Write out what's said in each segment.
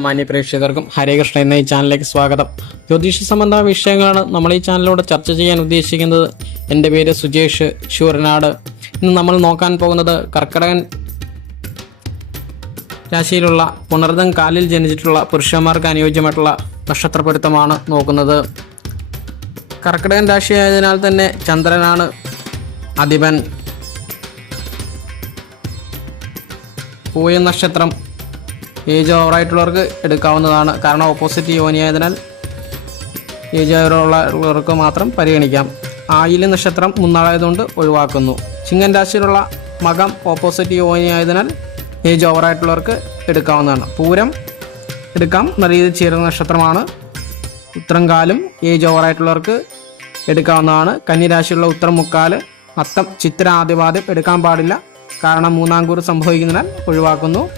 മാന്യ പ്രേക്ഷകർക്കും ഹരേകൃഷ്ണ എന്ന ഈ ചാനലിലേക്ക് സ്വാഗതം. ജ്യോതിഷ സംബന്ധ വിഷയങ്ങളാണ് നമ്മൾ ഈ ചാനലിലൂടെ ചർച്ച ചെയ്യാൻ ഉദ്ദേശിക്കുന്നത്. എന്റെ പേര് സുജേഷ് ശൂരനാട്. ഇന്ന് നമ്മൾ നോക്കാൻ പോകുന്നത് കർക്കിടകൻ രാശിയിലുള്ള പുണർദം കാലിൽ ജനിച്ചിട്ടുള്ള പുരുഷന്മാർക്ക് അനുയോജ്യമായിട്ടുള്ള നക്ഷത്ര പൊരുത്തമാണ് നോക്കുന്നത്. കർക്കിടകൻ രാശിയായതിനാൽ തന്നെ ചന്ദ്രനാണ് അധിപൻ. പൂയ നക്ഷത്രം ഏജ് ഓവറായിട്ടുള്ളവർക്ക് എടുക്കാവുന്നതാണ്. കാരണം ഓപ്പോസിറ്റ് യോനിയായതിനാൽ ഏജ് ഓവറുള്ളവർക്ക് മാത്രം പരിഗണിക്കാം. ആയിൽ നക്ഷത്രം മുന്നാളായതുകൊണ്ട് ഒഴിവാക്കുന്നു. ചിങ്ങൻ രാശിയിലുള്ള മകം ഓപ്പോസിറ്റ് യോനിയായതിനാൽ ഏജ് ഓവറായിട്ടുള്ളവർക്ക് എടുക്കാവുന്നതാണ്. പൂരം എടുക്കാം. നല്ല രീതിയിൽ ചേരുന്ന നക്ഷത്രമാണ്. ഉത്തരം കാലും ഏജ് ഓവറായിട്ടുള്ളവർക്ക് എടുക്കാവുന്നതാണ്. കന്നിരാശിയുള്ള ഉത്തരം മുക്കാൽ അത്തം ചിത്ര ആദ്യപാദ്യം എടുക്കാൻ പാടില്ല. കാരണം മൂന്നാം കൂറ് സംഭവിക്കുന്നതിനാൽ ഒഴിവാക്കുന്നു.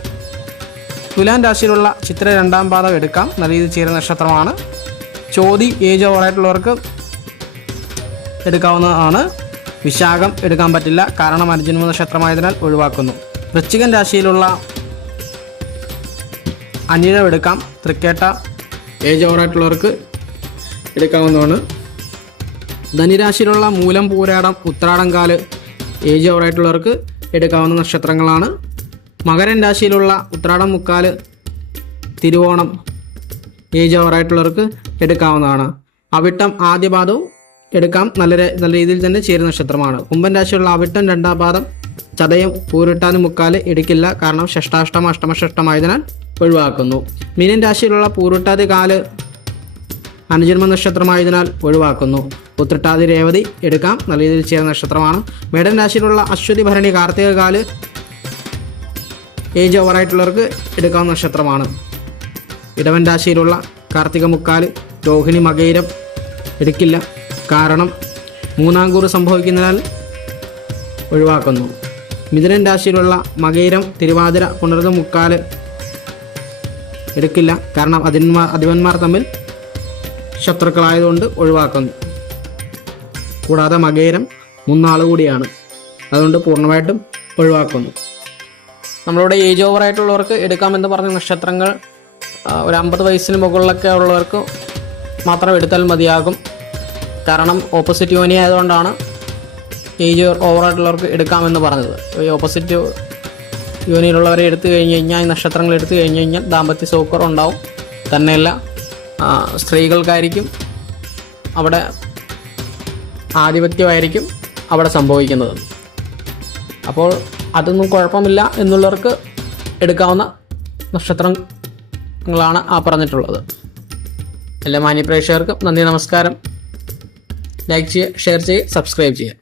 തുലാൻ രാശിയിലുള്ള ചിത്ര രണ്ടാം പാദം എടുക്കാം. നല്ല രീതിയിൽ ചേരുന്ന നക്ഷത്രമാണ്. ചോതി ഏജ് ഓവറായിട്ടുള്ളവർക്ക് എടുക്കാവുന്നതാണ്. വിശാഖം എടുക്കാൻ പറ്റില്ല. കാരണം അനുജന്മ നക്ഷത്രമായതിനാൽ ഒഴിവാക്കുന്നു. വൃശ്ചികൻ രാശിയിലുള്ള അനിഴം എടുക്കാം. തൃക്കേട്ട ഏജ് ഓവറായിട്ടുള്ളവർക്ക് എടുക്കാവുന്നതാണ്. ധനുരാശിയിലുള്ള മൂലം പൂരാടം ഉത്രാടം കാൽ ഏജ് ഓവറായിട്ടുള്ളവർക്ക് എടുക്കാവുന്ന നക്ഷത്രങ്ങളാണ്. മകരൻ രാശിയിലുള്ള ഉത്രാടം മുക്കാൽ തിരുവോണം ഏജ് ഓവറായിട്ടുള്ളവർക്ക് എടുക്കാവുന്നതാണ്. അവിട്ടം ആദ്യ പാദവും എടുക്കാം. നല്ല നല്ല രീതിയിൽ തന്നെ ചേരുന്ന നക്ഷത്രമാണ്. കുംഭൻ രാശിയുള്ള അവിട്ടം രണ്ടാം പാദം ചതയം പൂരിട്ടാനും മുക്കാൽ എടുക്കില്ല. കാരണം ഷഷ്ടാഷ്ടമ അഷ്ടമഷഷ്ടമായതിനാൽ ഒഴിവാക്കുന്നു. മീനൻ രാശിയിലുള്ള പൂരിട്ടാതി കാൽ അനുജന്മ നക്ഷത്രമായതിനാൽ ഒഴിവാക്കുന്നു. ഉത്രട്ടാതി രേവതി എടുക്കാം. നല്ല രീതിയിൽ ചേരുന്ന നക്ഷത്രമാണ്. മേടൻ രാശിയിലുള്ള അശ്വതി ഭരണി കാർത്തിക കാൽ ഏജ് ഓവറായിട്ടുള്ളവർക്ക് എടുക്കാവുന്ന നക്ഷത്രമാണ് ഇടവൻ രാശിയിലുള്ള കാർത്തിക മുക്കാൽ രോഹിണി മകൈരം എടുക്കില്ല. കാരണം മൂന്നാം കൂറ് സംഭവിക്കുന്നതിനാൽ ഒഴിവാക്കുന്നു. മിഥുനൻ രാശിയിലുള്ള മകൈരം തിരുവാതിര പുണർന്ന് മുക്കാൽ എടുക്കില്ല. കാരണം അതിന്മാർ അധിപന്മാർ തമ്മിൽ ശത്രുക്കളായതുകൊണ്ട് ഒഴിവാക്കുന്നു. കൂടാതെ മകേരം മൂന്നാൾ കൂടിയാണ്. അതുകൊണ്ട് പൂർണമായിട്ടും ഒഴിവാക്കുന്നു. നമ്മളിവിടെ ഏജ് ഓവർ ആയിട്ടുള്ളവർക്ക് എടുക്കാമെന്ന് പറഞ്ഞ നക്ഷത്രങ്ങൾ ഒരു അമ്പത് വയസ്സിന് മുകളിലൊക്കെ ഉള്ളവർക്ക് മാത്രം എടുത്താൽ മതിയാകും. കാരണം ഓപ്പോസിറ്റ് യോനി ആയതുകൊണ്ടാണ് ഏജ് ഓവർ ആയിട്ടുള്ളവർക്ക് എടുക്കാമെന്ന് പറഞ്ഞത്. ഈ ഓപ്പോസിറ്റ് യോനിയിലുള്ളവരെ എടുത്തു കഴിഞ്ഞ് കഴിഞ്ഞാൽ ഈ നക്ഷത്രങ്ങൾ എടുത്തു കഴിഞ്ഞ് കഴിഞ്ഞാൽ ദാമ്പത്യ സൗകര്യം ഉണ്ടാവും. തന്നെയല്ല സ്ത്രീകൾക്കായിരിക്കും അവിടെ ആധിപത്യമായിരിക്കും അവിടെ സംഭവിക്കുന്നത്. അപ്പോൾ അതൊന്നും കുഴപ്പമില്ല എന്നുള്ളവർക്ക് എടുക്കാവുന്ന നക്ഷത്രങ്ങളാണ് ആ പറഞ്ഞിട്ടുള്ളത്. എല്ലാ മാന്യപ്രേക്ഷകർക്കും നന്ദി നമസ്കാരം. ലൈക്ക് ചെയ്യുക ഷെയർ ചെയ്യുക സബ്സ്ക്രൈബ് ചെയ്യുക.